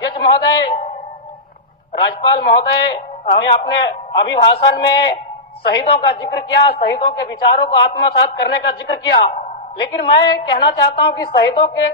अध्यक्ष महोदय, राज्यपाल महोदय ने अपने अभिभाषण में शहीदों का जिक्र किया, शहीदों के विचारों को आत्मसात करने का जिक्र किया, लेकिन मैं कहना चाहता हूं कि शहीदों के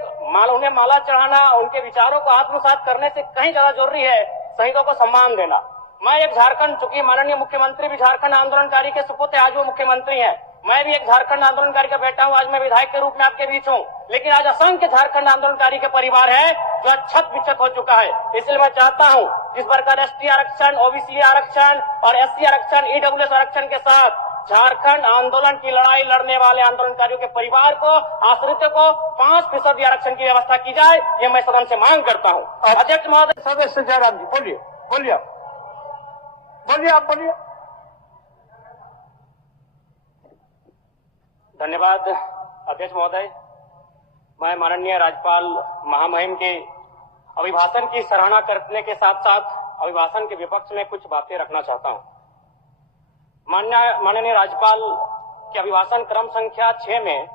उन्हें माला चढ़ाना, उनके विचारों को आत्मसात करने से कहीं ज्यादा जरूरी है शहीदों को सम्मान देना। मैं एक झारखंड, चूंकि माननीय मुख्यमंत्री भी झारखंड आंदोलनकारी के सुपुत्र, आज वो मुख्यमंत्री हैं, मैं भी एक झारखंड आंदोलनकारी का बेटा हूं, आज मैं विधायक के रूप में आपके बीच हूं, लेकिन आज असंख्य झारखंड आंदोलनकारी के परिवार है जो छत विच्छत हो चुका है। इसलिए मैं चाहता हूं जिस प्रकार एसटी आरक्षण, ओबीसी आरक्षण और एससी आरक्षण, ईडब्ल्यूएस आरक्षण के साथ झारखंड आंदोलन की लड़ाई लड़ने वाले आंदोलनकारियों के परिवार को, आश्रित को 5% आरक्षण की व्यवस्था की जाए, ये मैं सदन से मांग करता हूं। अध्यक्ष महोदय। सदस्य जयराम जी बोलिए, बोलिए आप बोलिए। धन्यवाद अध्यक्ष महोदय। मैं माननीय राज्यपाल महामहिम के अभिभाषण की सराहना करने के साथ साथ अभिभाषण के विपक्ष में कुछ बातें रखना चाहता हूं। माननीय राज्यपाल के अभिभाषण क्रम संख्या 6 में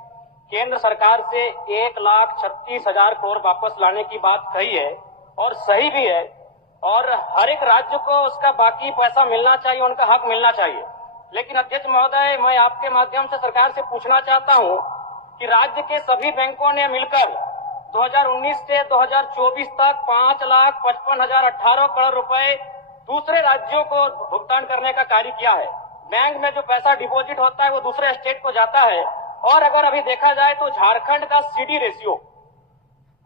केंद्र सरकार से 1,36,000 करोड़ वापस लाने की बात कही है और सही भी है, और हर एक राज्य को उसका बाकी पैसा मिलना चाहिए, उनका हक मिलना चाहिए। लेकिन अध्यक्ष महोदय, मैं आपके माध्यम से सरकार से पूछना चाहता हूं कि राज्य के सभी बैंकों ने मिलकर 2019 से 2024 तक 5,55,018 करोड़ रुपए दूसरे राज्यों को भुगतान करने का कार्य किया है। बैंक में जो पैसा डिपॉजिट होता है वो दूसरे स्टेट को जाता है, और अगर अभी देखा जाए तो झारखंड का सीडी रेशियो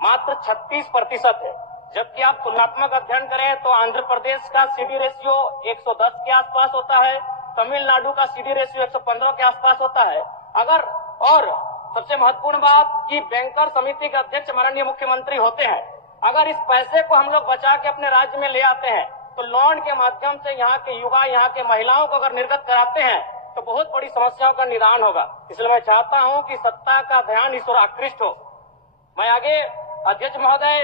मात्र 36% है, जबकि आप तुलनात्मक अध्ययन करें तो आंध्र प्रदेश का सीडी रेशियो 110 के आसपास होता है, तमिलनाडु का सीडी रेशियो 115 के आसपास होता है। और सबसे महत्वपूर्ण बात कि बैंकर समिति के अध्यक्ष माननीय मुख्यमंत्री होते हैं। अगर इस पैसे को हम लोग बचा के अपने राज्य में ले आते हैं तो लोन के माध्यम से यहाँ के युवा, यहाँ के महिलाओं को अगर निर्गत कराते हैं तो बहुत बड़ी समस्याओं का निदान होगा। इसलिए मैं चाहता हूँ कि सत्ता का ध्यान इस ओर आकृष्ट हो। मैं आगे अध्यक्ष महोदय,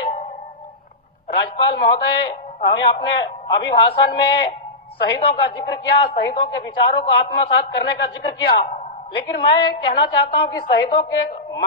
राज्यपाल महोदय ने अपने अभिभाषण में शहीदों का जिक्र किया, शहीदों के विचारों को आत्मसात करने का जिक्र किया, लेकिन मैं कहना चाहता हूं कि शहीदों के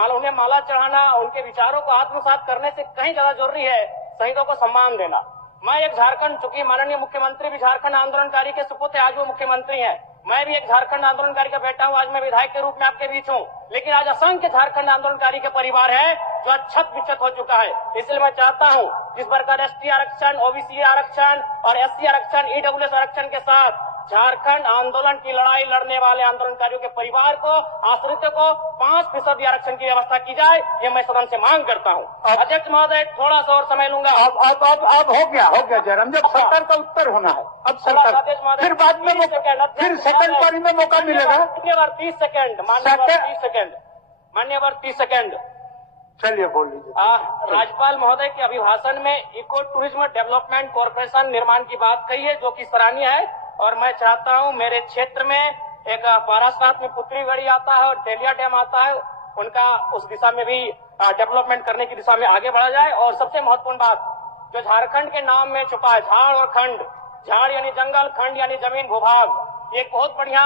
उन्हें माला चढ़ाना, उनके विचारों को आत्मसात करने से कहीं ज्यादा जरूरी है शहीदों को सम्मान देना। मैं एक झारखंड, चूंकि माननीय मुख्यमंत्री भी झारखंड आंदोलनकारी के सुपुत्र, आज वो मुख्यमंत्री हैं, मैं भी एक झारखंड आंदोलनकारी का बेटा हूं, आज मैं विधायक के रूप में आपके बीच हूं, लेकिन आज असंख्य झारखंड आंदोलनकारी के परिवार है जो छत विच्छत हो चुका है। इसलिए मैं चाहता हूं जिस प्रकार एसटी आरक्षण, ओबीसी आरक्षण और एससी आरक्षण, ईडब्ल्यूएस आरक्षण के साथ झारखंड आंदोलन की लड़ाई लड़ने वाले आंदोलनकारियों के परिवार को, आश्रित को 5% आरक्षण की व्यवस्था की जाए, ये मैं सदन से मांग करता हूं। अध्यक्ष महोदय, थोड़ा सा और समय लूंगा। अब हो गया जयराम, जब सरकार का उत्तर होना है, अब सरकार फिर बाद में फिर सेकंड पारी में मौका मिलेगा। मान्यवर 30 सेकंड, मान्यवर 30 सेकंड। चलिए बोल लीजिए। राज्यपाल महोदय के अभिभाषण में इको टूरिज्म डेवलपमेंट कॉर्पोरेशन निर्माण की बात कही है, जो कि सराहनीय है, और मैं चाहता हूं मेरे क्षेत्र में एक पारासात में पुत्रीगढ़ी आता है और डेलिया डैम आता है, उनका उस दिशा में भी डेवलपमेंट करने की दिशा में आगे बढ़ा जाए। और सबसे महत्वपूर्ण बात जो झारखंड के नाम में छुपा है, झाड़ और खंड, झाड़ यानी जंगल, खंड यानी जमीन भूभाग, एक बहुत बढ़िया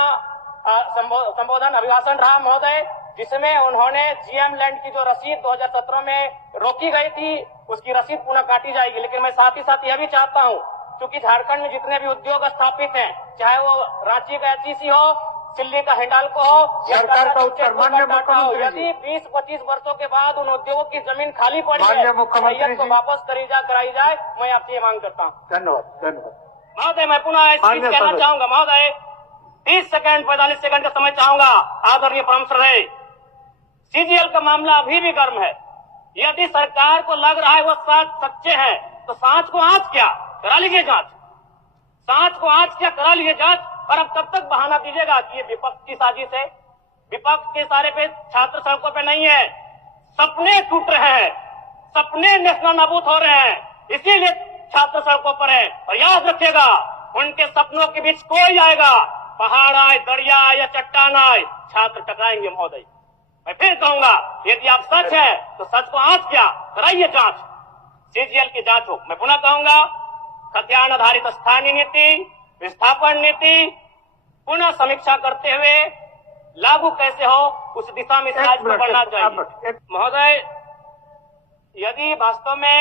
संबोधन अभिभाषण रहा महोदय, जिसमें उन्होंने जीएम लैंड की जो रसीद 2017 में रोकी गई थी उसकी रसीद पुनः काटी जाएगी। लेकिन मैं साथ ही साथ यह भी चाहता हूं, क्योंकि झारखंड में जितने भी उद्योग स्थापित हैं, चाहे वो रांची का एचईसी हो, सिल्ली का हिंडाल्को हो, सरकार का उत्तर माननीय मुख्यमंत्री, यदि 20-25 वर्षों के बाद उन उद्योगों की जमीन खाली पड़ी है, मुख्यमंत्री को वापस कराई जाए, मैं आपसे ये मांग करता हूँ। धन्यवाद महोदय, मैं पुनः इस चीज कहना चाहूंगा महोदय, 30 सेकंड 45 सेकंड का समय चाहूंगा। आदरणीय परम श्रद्धेय, सीजीएल का मामला अभी भी गर्म है। यदि सरकार को लग रहा है वो सच्चे हैं तो सांच को आंच क्या करा लीजिए जांच, सांच को आंच क्या करा लीजिए जांच। और अब तब तक बहाना दीजिएगा कि ये विपक्ष की साजिश है। विपक्ष के सारे पे छात्र सड़कों पे नहीं है, सपने टूट रहे हैं, सपने नेशनल नाबूद हो रहे हैं, इसीलिए छात्र सड़कों पर है। और याद रखिएगा, उनके सपनों के बीच कोई आएगा, पहाड़ आए, दरिया आए या चट्टान आए, छात्र टकराएंगे महोदय। मैं फिर कहूंगा, यदि आप सच है तो सच को आंच क्या कराइए जांच, सीजीएल की जांच हो। मैं पुनः कहूंगा, खतियान आधारित स्थानीय नीति, विस्थापन नीति पुनः समीक्षा करते हुए लागू कैसे हो उस दिशा में राज्य को बढ़ना चाहिए। महोदय, यदि वास्तव में